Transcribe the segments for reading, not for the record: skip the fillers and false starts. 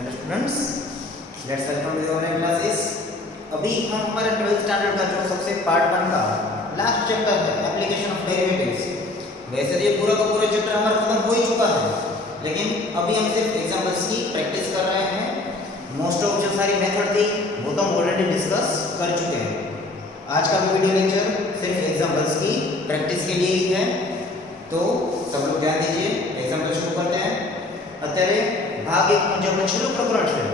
Hello students, let's welcome to online classes. अभी हम हमारे 12th स्टैंडर्ड का जो सबसे पार्ट 1 का लास्ट चैप्टर है एप्लीकेशन ऑफ डेरिवेटिव्स। वैसे तो ये पूरा का पूरा चैप्टर हमारा खत्म हो ही चुका है, लेकिन अभी हम सिर्फ एग्जांपल्स की प्रैक्टिस कर रहे हैं। मोस्ट ऑफ जो सारी मेथड थी वो तो हम ऑलरेडी डिस्कस कर चुके हैं। आज का भी वीडियो लेक्चर सिर्फ एग्जांपल्स की प्रैक्टिस के लिए ही है, तो सब लोग ध्यान दीजिए। एग्जांपल शुरू करते हैं। અત્યારે ભાગ 1 નું જે છેલ્લું પ્રકરણ છે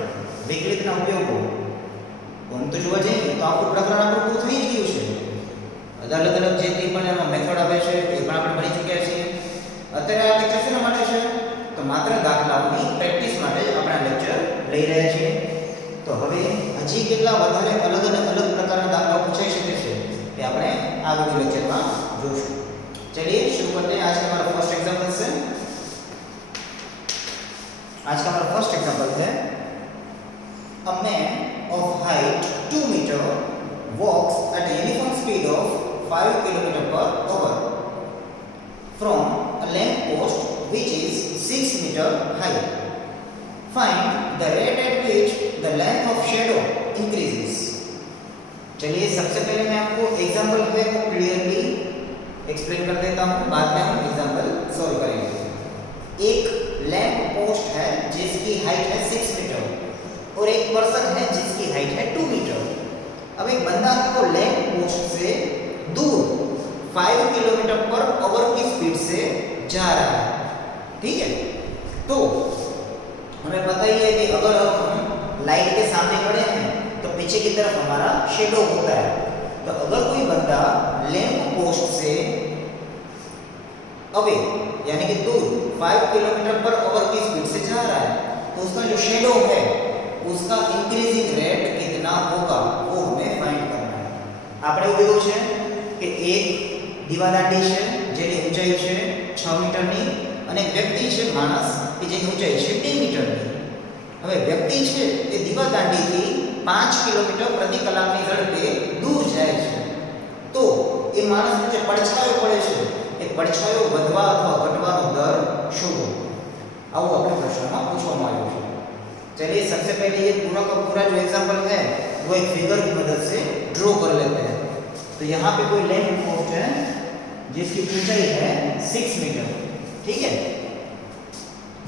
વિકલિતના ઉપયોગો, આમ તો જોવા જઈએ તો આપણું પ્રકરણ આપણું પૂરું થઈ જ ગયું છે। અલગ અલગ જે કંઈ પણ એમાં મેથડ આવે છે એ પણ આપણે ભણી ચૂક્યા છીએ। અત્યારે આ લેક્ચર શેના માટે છે? તો માત્ર દાખલાઓની પ્રેક્ટિસ માટે જ આપણે આ લેક્ચર લઈ રહ્યા છીએ। તો હવે હજી કેટલા વધારે અલગ અલગ પ્રકારના દાખલાઓ પૂછાઈ શકે છે એ આપણે આ વિડિયો લેક્ચરમાં જોઈશું। चलिए शुरू करते हैं। आज का हमारा फर्स्ट एग्जांपल है, आज का हमारा फर्स्ट एग्जांपल है a man of height 2 metre walks at a uniform speed of 5 km per hour from a lamp post which is 6 meter high. Find the rate at which the length of shadow increases. चलिए सबसे पहले मैं आपको example है को clearly explain कर देता हूँ, बाद में हम एग्जांपल सॉल्व करेंगे। एक लैंप पोस्ट है जिसकी हाइट है 6 मीटर और एक पर्सन है जिसकी हाइट है 2 मीटर। अब एक बंदा को लैंप पोस्ट से दूर 5 किलोमीटर पर आवर की स्पीड से जा रहा है, ठीक है। तो हमें पता ही है कि अगर हम लाइट के सामने खड़े हैं तो पीछे की तरफ हमारा शेडो होता है। तो अगर कोई बंदा लैंप पोस्ट से अवे यानी कि दूर 5 किलोमीटर पर आवर की स्पीड से जा रहा है तो उसका जो शेडो है उसका इंक्रीजिंग रेट कितना होगा वो हमें फाइंड करना है। આપણે એવું કીધું છે કે એક દીવાદાંડી છે જેની ઊંચાઈ છે 6 મીટરની અને એક વ્યક્તિ છે માણસ કે જેની ઊંચાઈ છે 2 મીટરની। હવે વ્યક્તિ છે એ દીવાદાંડીથી 5 કિલોમીટર પ્રતિ કલાકની ઝડપે દૂર જાય છે, તો એ માણસનો જે પડછાયો પડે છે એ પડછાયો વધવા અથવા ઘટવાનો दर શોધો। આવું આપણે પ્રશ્નમાં પૂછવામાં આવ્યું છે। चलिए सबसे पहले ये पूरा का पूरा जो एग्जांपल है वो एक फिगर की मदद से ड्रॉ कर लेते हैं। तो यहाँ पे कोई लैंप पोस्ट है जिसकी ऊंचाई है 6 मीटर, ठीक है।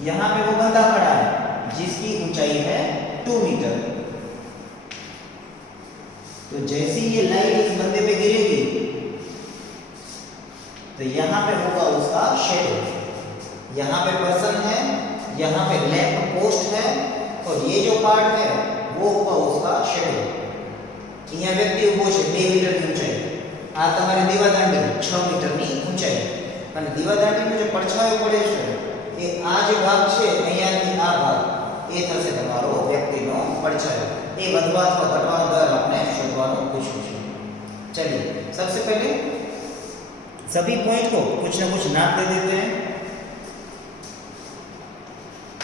यहाँ पे वो बंदा खड़ा है जिसकी ऊंचाई है 2 मीटर। तो जैसे ये लाइट इस बंदे पे गिरेगी तो यहाँ पे होगा उसका शेडो। यहाँ पे पर्सन है, यहाँ पे लैंप पोस्ट है और ये जो पार्ट है वो होगा उसका शेडो। यहाँ व्यक्ति उभो છે 2 મીટરની ઊંચાઈ, આ તમારી દીવાદાંડી 6 મીટરની ઊંચાઈ અને દીવાદાંડીનો જે પડછાયો પડે છે એ આ જે ભાગ છે અહીંયાથી આ ભાગ એ થશે તમારો વ્યક્તિનો પડછાયો। એ વધવા અથવા ઘટવાનો દર આપણે શોધવાનું પૂછ્યું છે। चलिए सबसे पहले सभी पॉइंट को कुछ ना कुछ नाम दे देते हैं।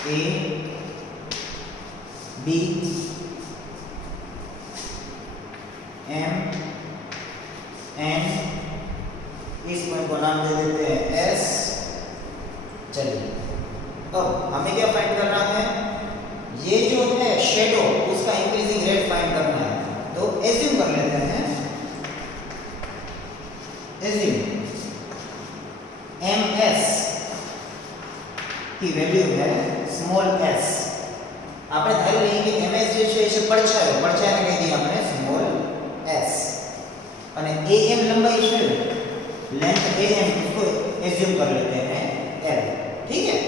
ए बी एम एन, इस पॉइंट को नाम दे देते हैं एस। चलिए अब हमें क्या फाइंड करना है? ये जो है शेडो उसका इंक्रीजिंग रेट फाइंड करना है। तो एज्यूम कर लेते हैं, एज्यूम ms की वैल्यू है स्मॉल s। આપણે ધારી લઈએ કે ms જે છે એ છે પડછાયો, પડછાયાને કહી દઈએ આપણે સ્મોલ s અને am લંબાઈ છે लेंथ am इसको एज्यूम कर लेते हैं l, ठीक है।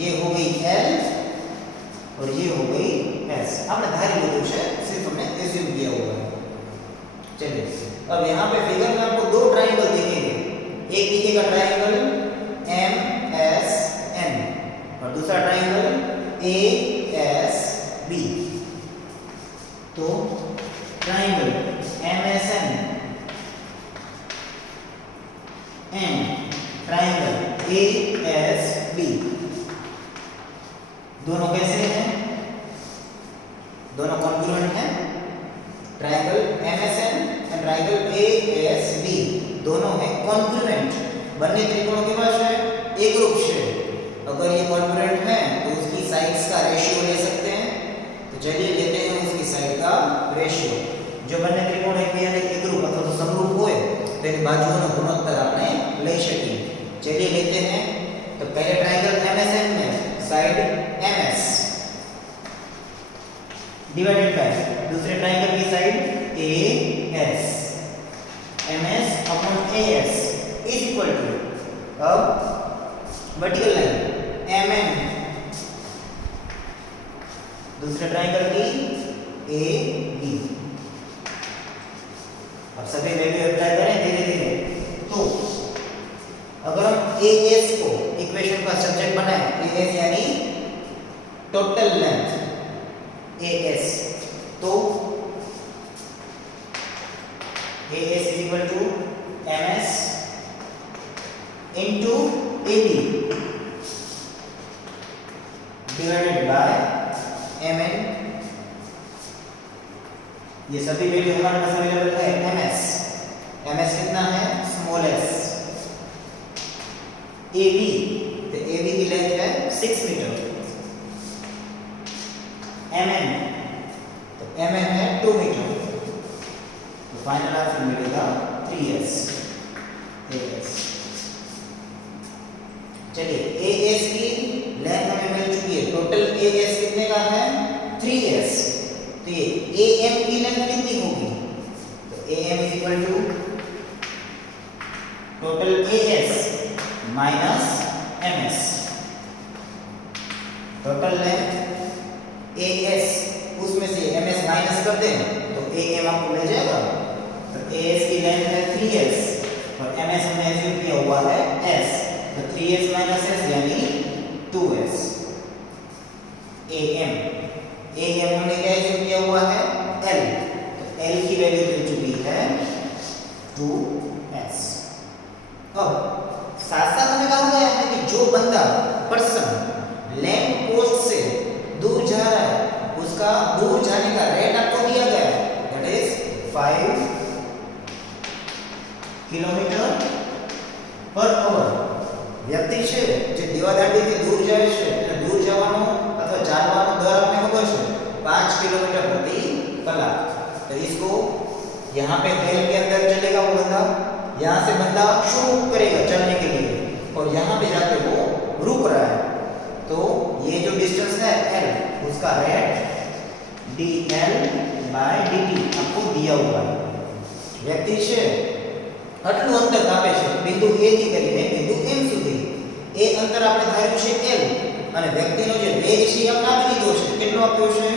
ये हो गई l और ये हो गई s। आपने धारी લીધું છે, सिर्फ हमने एज्यूम किया हुआ है। चलिए अब यहाँ पे फिगर में आपको दो ट्रायंगल दिखेंगे। एक दिखेगा ट्रायंगल एम एस एन और दूसरा ट्रायंगल ए एस बी। तो triangle M S N and triangle A S B दोनों कैसे हैं? दोनों कॉन्ग्रुएंट हैं। Triangle M S N and triangle A S B दोनों है कॉन्ग्रुएंट। બંને ત્રિકોણો કેવા છે? એકરૂપ છે। अगर ये कॉन्ग्रुएंट है तो उसकी साइड्स का रेशियो ले सकते हैं જો બંને ત્રિકોણ એકબીજાને એકરૂપ અથવા તો સમરૂપ હોય તો એની બાજુઓનો ગુણોત્તર આપણે લઈ શકીએ. चलिए लेते हैं. तो पहले ट्रायंगल MSN में साइड MS डिवाइडेड बाय दूसरे ट्रायंगल की side AS. MS upon AS is equal to, अब वर्टिकल लाइन MN दूसरे ट्रायंगल की AB. अब सभी वैल्यू अप्लाई करें धीरे धीरे. तो अगर हम AS को इक्वेशन का सब्जेक्ट बनाएं, AS यानी टोटल लेंथ AS, तो AS is equal to MS into AB divided by MN. ये सभी वैल्यू हमारे पास अवेलेबल है. MS कितना है? Small s. AB, तो AB की लेंथ है 6 मीटर. MN, तो MN है 2 मीटर. तो फाइनल आंसर मिलेगा 3s. AS. चलिए AS की लेंथ हमें मिल चुकी है. टोटल AS कितने का है? 3s. तो ये AM की लेंथ कितनी होगी? तो AM is equal to total AS minus MS. Total length AS उसमें से MS माइनस कर दें तो AM आपको मिल जाएगा. तो AS की लेंथ है 3s और MS हमने एज्यूम किया हुआ है s. तो 3s माइनस s यानी 2s. AM हमने क्या एज्यूम किया हुआ है? L. तो L की वैल्यू मिल चुकी है 2s. अब साथ साथ हमें कहा गया है कि जो बंदा पर्सन लैंप पोस्ट से दूर जा रहा है उसका दूर जाने का रेट आपको दिया गया है. दैट इज 5 કિલોમીટર પર અવર. વ્યક્તિ છે જે દીવાદાંડીથી દૂર જાય છે એટલે દૂર જવાનો અથવા ચાલવાનો દર આપને ખબર છે 5 કિલોમીટર પ્રતિ કલાક. तो इसको यहाँ पे L के अंदर चलेगा वो बंदा. यहाँ से बंदा शुरू करेगा चलने के लिए और यहाँ पे जाके वो रुक रहा है. तो ये जो डिस्टेंस है L उसका रेट dl/dt आपको दिया हुआ है. व्यक्ति છે આટલું અંતર કાપે છે બિંદુ A થી કરીને બિંદુ M સુધી. એ અંતર આપણે ધાર્યું છે L અને વ્યક્તિનો જે વેગ છે આપણે આપી દીધો છે. કેટલો આપ્યો છે?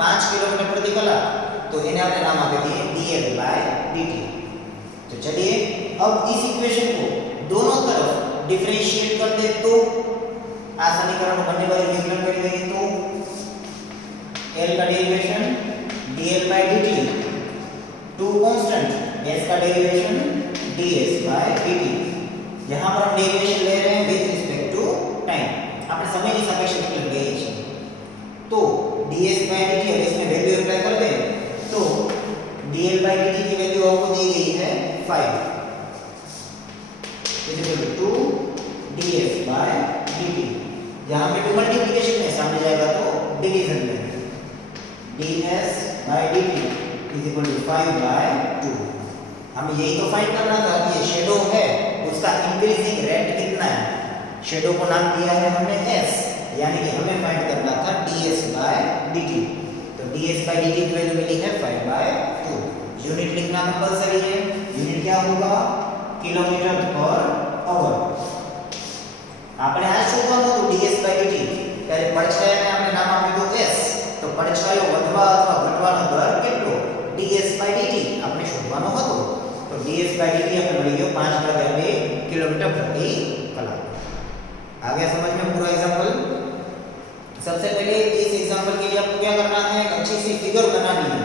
5 કિલોમીટર પ્રતિ કલાક. तो इन्हें आपने नाम आपे दिए dl/dt. तो चलिए अब इस इक्वेशन को दोनों तरफ डिफरेंशिएट कर दे तो आ समीकरण को बनने वाली विकलन कर देंगे तो L का derivation dl/dt to constant S का डेरिवेशन ds/dt. यहां पर हम डेरिवेशन ले रहे हैं विद रिस्पेक्ट टू टाइम. આપણે સમયની સાપેક્ષે વિકલન લઈએ છીએ. तो ds/dt अब इसमें वैल्यू अप्लाई कर दें तो dl/dt की वैल्यू आपको दी गई है 5 2 ds/dt. यहाँ पे टू मल्टीप्लिकेशन में सामने जाएगा तो डिवीजन में ds/dt इज इक्वल टू 5/2. हमें यही तो फाइंड करना था कि ये शेडो है उसका इंक्रीजिंग रेट कितना है. शेडो को नाम दिया है हमने s, यानी कि हमें फाइंड करना था ds/dt. तो ds/dt की वैल्यू मिली है 5/2. यूनिट लिखना कंपलसरी है. यूनिट क्या होगा? Kilometre per hour. આપણે આ શોધવાનું હતું ds/dt. ત્યારે પડછાયાને આપણે નામ આપ્યું હતું s. તો પડછાયો વધવા અથવા ઘટવાનો દર કેટલો? ds/dt આપણે શોધવાનો હતો. तो ds/dt આપણે મળી ગયો 5/2 किलोमीटर प्रति कलाक. आ गया समझ में पूरा एग्जांपल? सबसे पहले इस एग्जांपल के लिए आपको क्या करना है? एक अच्छी सी फिगर बनानी है.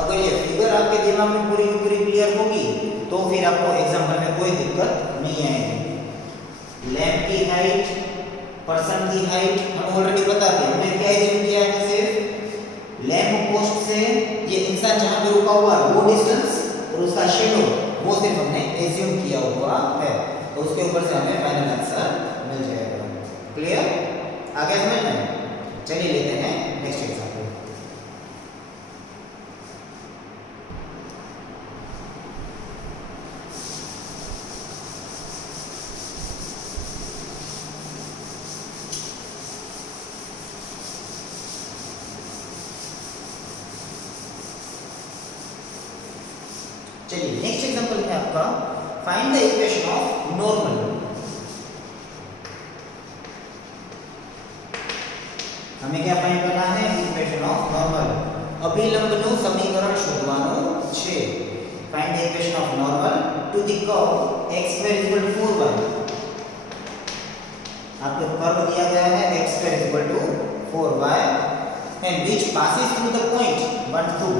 अगर ये फिगर आपके दिमाग में पूरी की पूरी क्लियर होगी तो फिर आपको एग्जांपल में कोई दिक्कत नहीं आएगी. लैंप की हाइट, पर्सन की हाइट हम ऑलरेडी बता दिए. हमने क्या एज्यूम किया है? सिर्फ लैंप पोस्ट से ये इंसान जहां पे रुका हुआ है वो डिस्टेंस और उसका शेडो वो सिर्फ हमने एज्यूम किया हुआ है. तो उसके ऊपर से हमें फाइनल आंसर मिल जाएगा. क्लियर? आगे समझ में? चलिए लेते हैं नेक्स्ट एग्जांपल. चलिए नेक्स्ट एग्जांपल है आपका find the equation of normal. हमें क्या फाइंड करना है? Equation of normal. अभिलंबનું સમીકરણ શોધવાનું છે। Find the equation of normal to the curve x2 = 4y। आपको कर्व दिया गया है x2 = 4y and which passes through the point 1 2।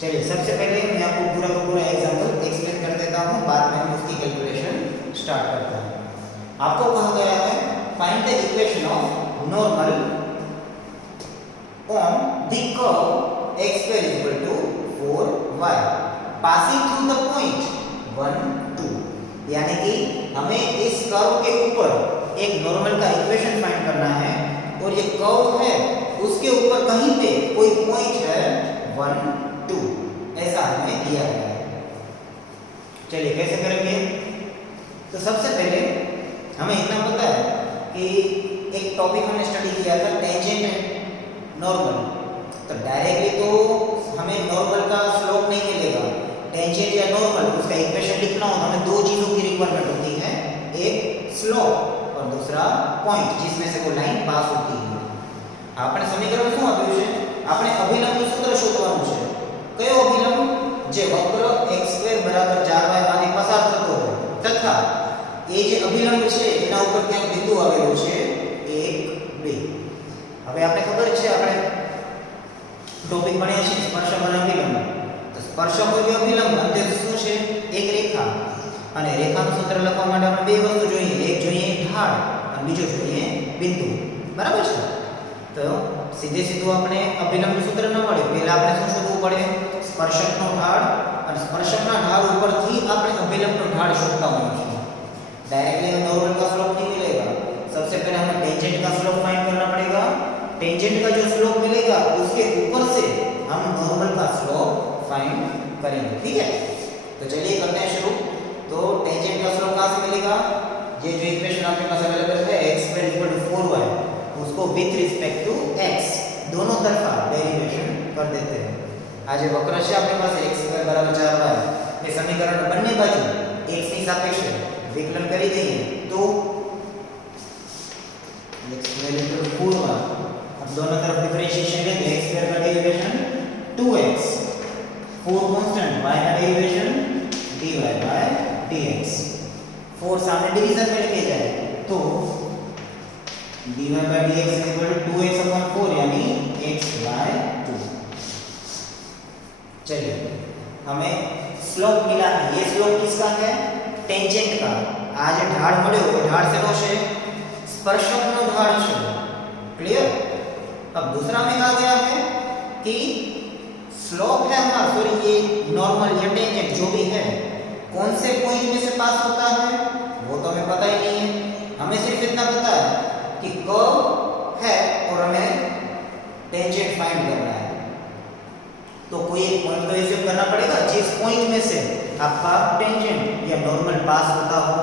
चलिए सबसे पहले मैं आपको पूरा का पूरा एग्जांपल एक्सप्लेन कर देता हूं, बाद में हम उसकी कैलकुलेशन स्टार्ट करते हैं। आपको कहा गया है find the equation of normal on the curve x2 = 4y passing through the point 1 2। यानी कि हमें इस कर्व के ऊपर एक नॉर्मल का इक्वेशन फाइंड करना है और ये कर्व है उसके ऊपर कहीं पे कोई पॉइंट है 1 2, ऐसा हमें दिया गया है। चलिए कैसे करेंगे? तो सबसे पहले हमें इतना पता है कि एक टॉपिक हमने स्टडी किया था टेंजेंट एंड नॉर्मल। तो डायरेक्टली तो हमें नॉर्मल का स्लोप नहीं मिलेगा, टेंजेंट या नॉर्मल उसका इक्वेशन लिखना हो तो हमें दो चीजों की रिक्वायरमेंट होती है, एक स्लोप और दूसरा पॉइंट जिसमें से वो लाइन पास होती है। આપણે સમીકરણ શું આપ્યું છે? આપણે અભિલંબનું સૂત્ર શોધવાનું છે। કયો અભિલંબ? જે વક્ર x2 = 4y માંથી પસાર થતો હોય તથા એ જે અભિલંબ છે એના ઉપર ક્યાંક બિંદુ આવેલું છે 1 2। હવે આપણે ખબર છે આપણે ટોપિક ભણ્યા છે સ્પર્શક અને અભિલંબ। તો સ્પર્શક હોય અભિલંબ અંતે શું છે? એક રેખા। અને રેખાનું સૂત્ર લખવા માટે આપણે બે વસ્તુ જોઈએ, એક જોઈએ ઢાળ અને બીજો જોઈએ બિંદુ। બરાબર છે? तो सीधे सीधू આપણે અભિલંબનું સૂત્ર ન મળે, પહેલા આપણે શું શોધવું પડે? સ્પર્શકનો ઢાળ, અને સ્પર્શકના ઢાળ ઉપરથી આપણે અભિલંબનો ઢાળ શોધતા હોઈએ છીએ। डायरेक्टली हमें नॉर्मल का स्लोप नहीं मिलेगा, सबसे पहले हमें टेंजेंट का स्लोप फाइंड करना पड़ेगा। टेंजेंट का जो स्लोप मिलेगा उसके ऊपर से हम नॉर्मल का स्लोप फाइंड करेंगे। ठीक है, तो चलिए करते हैं शुरू। तो टेंजेंट का स्लोप कहां से मिलेगा? ये जो इक्वेशन आपके पास अवेलेबल है x2 = 4y, उसको विथ रिस्पेक्ट टू x दोनों तरफा डेरिवेशन कर देते हैं। आज ये वक्र છે આપણી પાસે x2 = 4y, ये समीकरण બંને બાજુ x ની સાપેક્ષે विकलन કરી દઈએ તો x2 = 4y। अब दोनों तरफ डिफरेंशिएशन लेंगे, x2 का डेरिवेशन 2x, 4 कांस्टेंट, y का डेरिवेशन dy/dx। 4 सामने डिवीजन में लेके जाए तो dy/dx = 2x/4 यानी x/2। चलिए हमें स्लोप मिला है, ये स्लोप किसका है? टेंजेंट का। आज ढाल મળ્યો એ ढाल से નો છે? स्पर्शकનો ढाल છે। क्लियर? अब दूसरा में कहा गया है कि स्लोप है हमारा, सॉरी ये नॉर्मल या टेंजेंट जो भी है कौन से पॉइंट में से पास होता है वो तो हमें पता ही नहीं है। हमें सिर्फ इतना पता है कि कर्व है और हमें टेंजेंट फाइंड करना है। तो कोई एक पॉइंट तो एज्यूम करना पड़ेगा जिस पॉइंट में से आपका टेंजेंट या नॉर्मल पास होता हो।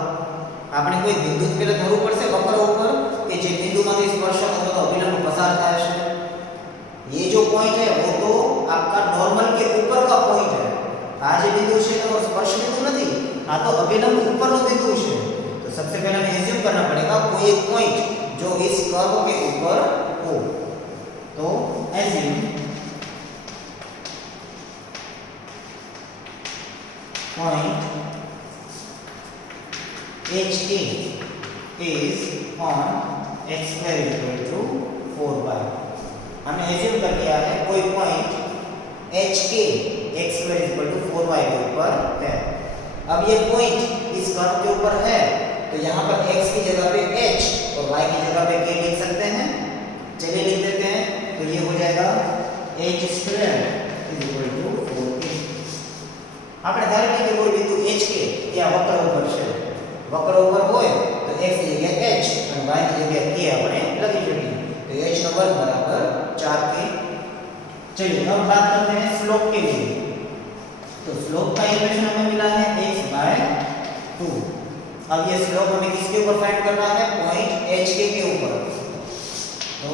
आपने कोई बिंदु पहले धरવું પડશે વક્ર ઉપર કે જે બિંદુમાંથી સ્પર્શક અથવા તો અભિલંબ પસાર થાય છે। ये जो पॉइंट है वो तो आपका नॉर्मल के ऊपर का पॉइंट है। आ जो बिंदु છે तो स्पर्श बिंदु नहीं, आ तो अभिलंब ऊपरનો बिंदु છે। तो सबसे पहले हमें एज्यूम करना पड़ेगा कोई एक पॉइंट जो इस कर्व के ऊपर हो। तो assume point HK is on x2 = 4y। हमने एज्यूम कर लिया है कोई पॉइंट HK x2 = 4y के ऊपर है। अब ये पॉइंट इस कर्व के ऊपर है तो यहाँ पर x की जगह पे h और y की जगह पे k लिख सकते हैं। चलिए लिख देते हैं, तो ये हो जाएगा h² = 4k। આપણે ધારી લઈએ કે કોઈ બિંદુ hk એ આ વક્ર ઉપર છે, વક્ર ઉપર હોય તો x ની જગ્યાએ h અને y ની જગ્યાએ k આપણે લખી શકીએ। तो h का वर्ग बराबर 4k। चलिए अब बात करते हैं स्लोप के लिए। तो स्लोप का इक्वेशन हमें मिला है x/2। अब ये स्लोप हमें किसके ऊपर फाइंड करना है? पॉइंट hk के ऊपर। तो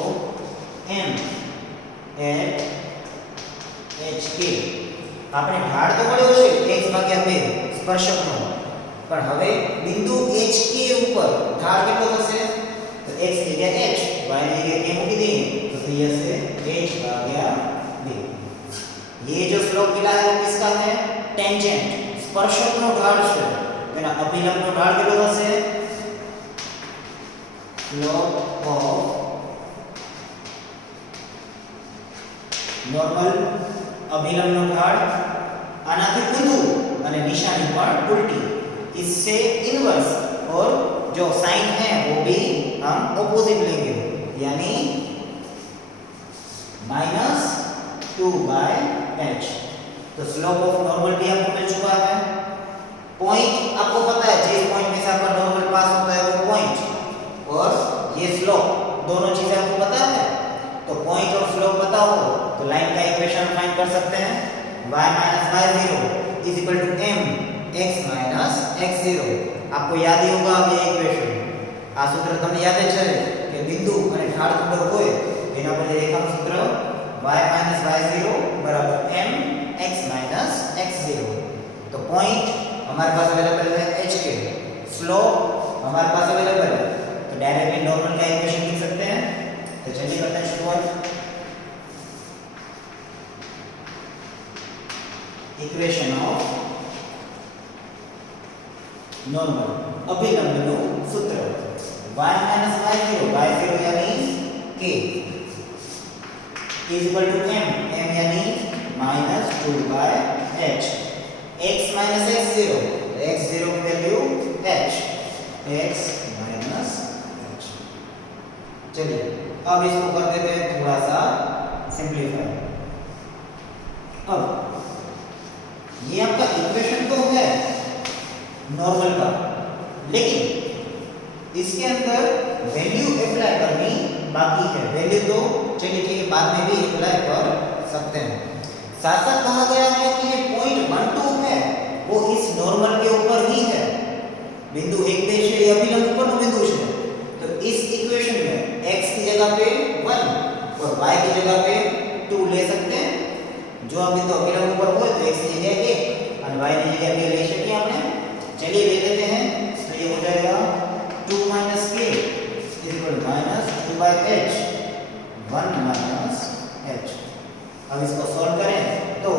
m એટ HK આપણે ઢાળ તો મળ્યો છે x/2 સ્પર્શકનો પણ હવે બિંદુ HK ઉપર ઢાળ કેટલો થશે तो x की जगह h y की जगह k मूकी देंगे तो ये से h/2 ये जो स्लोप मिला है वो किसका है टेंजेंट स्पर्शकનો ઢાળ છે એના અભિલંબનો ઢાળ કેટલો થશે સ્લોપ ઓફ नॉर्मल अभिलंबનો ढाल આનાથી ઊંધું અને નિશાની પણ ઉल्टी इससे इनवर्स और जो साइन है वो भी हम ऑपोजिट लेंगे यानी -2/h तो स्लोप ऑफ नॉर्मल भी हमको मिल चुका है पॉइंट आपको पता है जिस पॉइंट में से आपका नॉर्मल पास होता है वो पॉइंट और ये स्लोप दोनों चीजें आपको पता है तो पॉइंट और स्लोप पता हो तो लाइन का इक्वेशन फाइंड कर सकते हैं y - y0 m x - x0 आपको याद ही होगा अब ये इक्वेशन आ सूत्र તમને યાદ જ છે કે બિંદુ અને ઢાળ ખબર હોય એના પર રેખાનું સૂત્ર y - y0 m x - x0 तो पॉइंट हमारे पास अवेलेबल है hk स्लोप हमारे पास अवेलेबल है तो डायरेक्टली नॉर्मल का इक्वेशन लिख सकते हैं तो चलिए करते हैं शुरुआत इक्वेशन ऑफ नॉर्मल अभिलंबનું सूत्र y - y0 यानी k is equal to m यानी -2/h x - x0 x0 की वैल्यू h x - h चलिए अब इसको कर देते हैं थोड़ा सा सिंपलीफाई अब ये आपका इक्वेशन तो है नॉर्मल का लेकिन इसके अंदर वैल्यू अप्लाई करनी बाकी है वैल्यू तो चलिए ठीक है बाद में भी अप्लाई कर सकते हैं साथ साथ कहा गया है कि ये पॉइंट 1 2 है वो इस नॉर्मल के ऊपर ही है बिंदु 1 2 से ये अभिलंब ऊपर नो बिंदु है तो इस इक्वेशन में x की जगह पे 1 और y की जगह पे 2 ले सकते हैं जो बिंदु अभिलंब ऊपर हो तो x की जगह 1 और y की जगह पे ले सकते हैं आपने चलिए ले लेते हैं तो ये हो जाएगा 2 - k = -2/h 1 - h अब इसको सॉल्व करें तो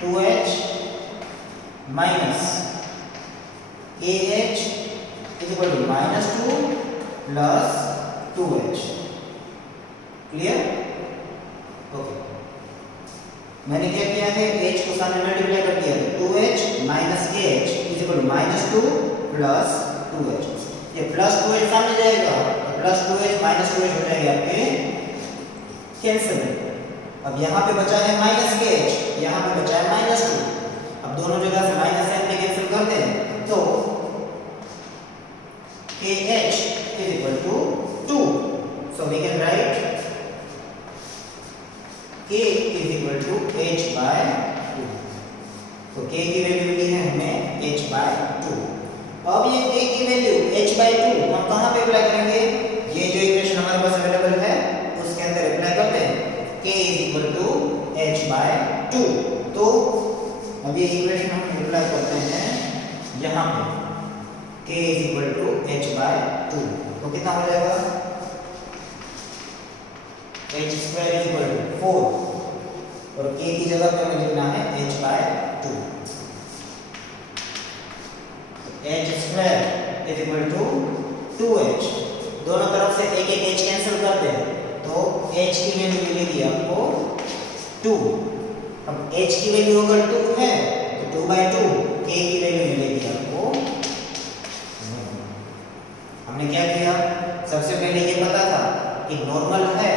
2h minus kh is equal to -2 plus 2h clear okay मैंने क्या किया है h को सामने मल्टीप्लाई कर दिया तो 2h minus kh is equal to -2 plus 2h ये प्लस 2h सामने जाएगा तो प्लस 2h माइनस 2h हो जाएगा आपके कैंसिल अब यहाँ पे बचा है -kh यहाँ पे बचा है -2 अब दोनों जगह से माइनस साइन पे कैंसिल कर दें तो kh is equal to 2 so we can write k is equal to h/2 तो k की वैल्यू मिली है हमें h/2 अब ये k की वैल्यू h/2 हम कहां पे अप्लाई करेंगे ये जो इक्वेशन हमारे पास अवेलेबल है उसके अंदर अप्लाई करते हैं k is equal to h/2 तो अब ये इक्वेशन हम अप्लाई करते हैं यहां पे k is equal to h/2 तो कितना हो जाएगा h square is equal to 4 और k की जगह पे हमें लिखना है h/2 h square is equal to 2h दोनों तरफ से एक एक h कैंसिल कर दें तो h की वैल्यू मिलेगी आपको 2 अब h की वैल्यू अगर 2 है तो 2/2 k की वैल्यू मिलेगी आपको 1 हमने क्या किया सबसे पहले ये पता था कि नॉर्मल है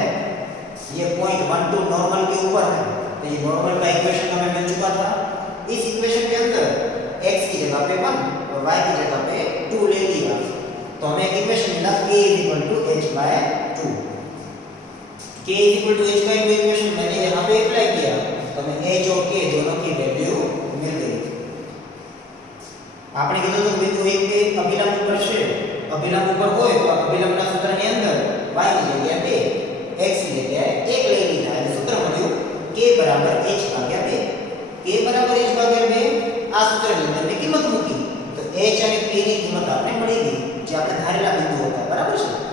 ये पॉइंट 1 2 नॉर्मल के ऊपर है तो ये नॉर्मल का इक्वेशन हमें मिल चुका था इस इक्वेशन के अंदर x की जगह पे 1 और y की जगह पे 2 ले लिया तो हमें इक्वेशन मिला k h/2 k h/2 equation मैंने यहाँ पे अप्लाई किया तो हमें h और k दोनों की वैल्यू मिल गई आपने કીધું તો બિંદુ 1 पे અભિલંબ ઉપર છે અભિલંબ ઉપર હોય તો અભિલંબના સૂત્રની અંદર y ની જગ્યાએ 2 x ની જગ્યાએ 1 લઈ લીધા એટલે સૂત્ર મળ્યું k બરાબર h ભાગ્યા 2 k બરાબર h ભાગ્યા 2 આ સૂત્રની અંદર મેં કિંમત મૂકી તો h અને k ની કિંમત આપણે મળી ગઈ જે આપણે ધારેલા બિંદુ હતા બરાબર છે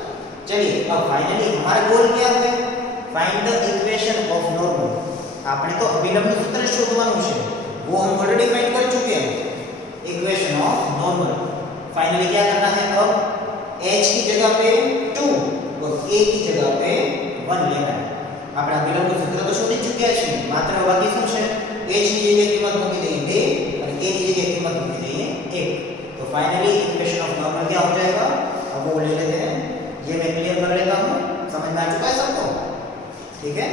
चलिए अब फाइनली हमारा गोल क्या है find the equation of normal आपने तो अभिलंब सूत्र शोधવાનું છે वो हम ऑलरेडी फाइंड कर चुके हैं इक्वेशन ऑफ नॉर्मल फाइनली क्या करना है अब h की जगह पे 2 और k की जगह पे 1 लेना है આપણે અભિલંબ સૂત્ર તો શોધી ચૂક્યા છીએ માત્ર બાકી શું છે h ની જગ્યાએ કિંમત મૂકી દઈએ 2 और k की जगह किंमत मूकी दઈએ 1 तो फाइनली इक्वेशन ऑफ नॉर्मल क्या हो जाएगा अब वो ले लेते हैं ये मैं क्लियर कर लेता हूं समझ में आ चुका है सबको ठीक है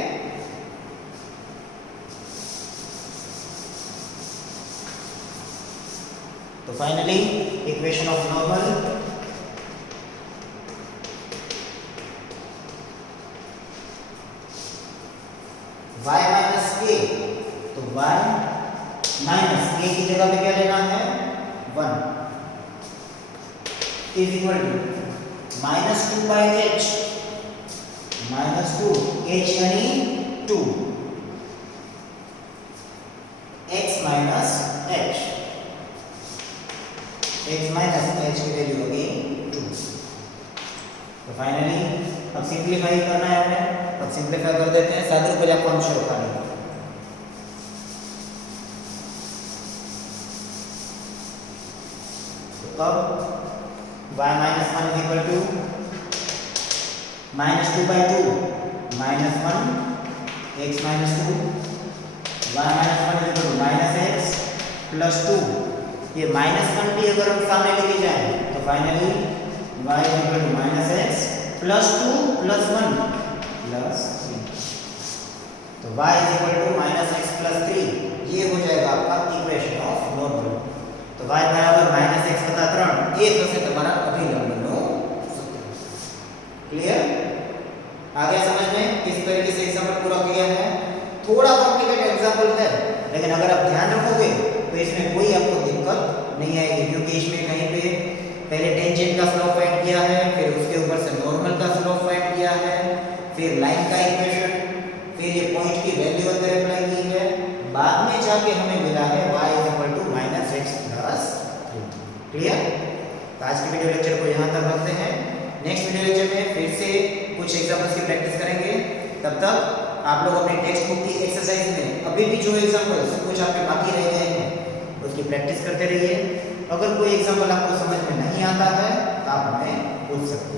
तो finally equation of normal y minus k तो y माइनस k की जगह पे क्या लेना है 1 is equal to minus 2 by h minus 2 h यानी 2 x minus h x minus h की वैल्यू होगी 2 तो फाइनली अब सिंपलीफाई करना है हमें अब सिंपलीफाई कर देते हैं सादरूप आपको अंश रखना है तो अब y minus 1 is equal to minus 2 by 2 minus 1 x minus 2 y minus 1 is equal to minus x plus 2 ये minus 1 भी अगर हम सामने लेके जाएं तो finally y is equal to minus x plus 2 plus 1 plus 3 तो y is equal to minus x plus 3 ये हो जाएगा आपका इक्वेशन ऑफ नॉर्मल तो y बराबर -x बटा 3 ये थશે તમારા અભિલંબનો સૂત્ર क्लियर आ गया समझ में किस तरीके से एग्जांपल पूरा किया है थोड़ा कॉम्प्लिकेटेड एग्जांपल है लेकिन अगर आप ध्यान रखोगे तो इसमें कोई आपको दिक्कत नहीं आएगी क्योंकि इसमें कहीं पे पहले टेंजेंट का स्लोप फाइंड किया है फिर उसके ऊपर से नॉर्मल का स्लोप फाइंड किया है फिर लाइन का इक्वेशन फिर ये पॉइंट की वैल्यू अंदर अप्लाई की है बाद में जाके हमें मिला है y -x plus 3 क्लियर तो आज के वीडियो लेक्चर को यहाँ तक रखते हैं नेक्स्ट वीडियो लेक्चर में फिर से कुछ एग्जांपल्स की प्रैक्टिस करेंगे तब तक आप लोग अपने टेक्स्ट बुक की एक्सरसाइज में अभी भी जो एग्जांपल्स कुछ आपके बाकी रह गए हैं उसकी प्रैक्टिस करते रहिए अगर कोई एग्जांपल आपको समझ में नहीं आता है तो आप हमें पूछ सकते हैं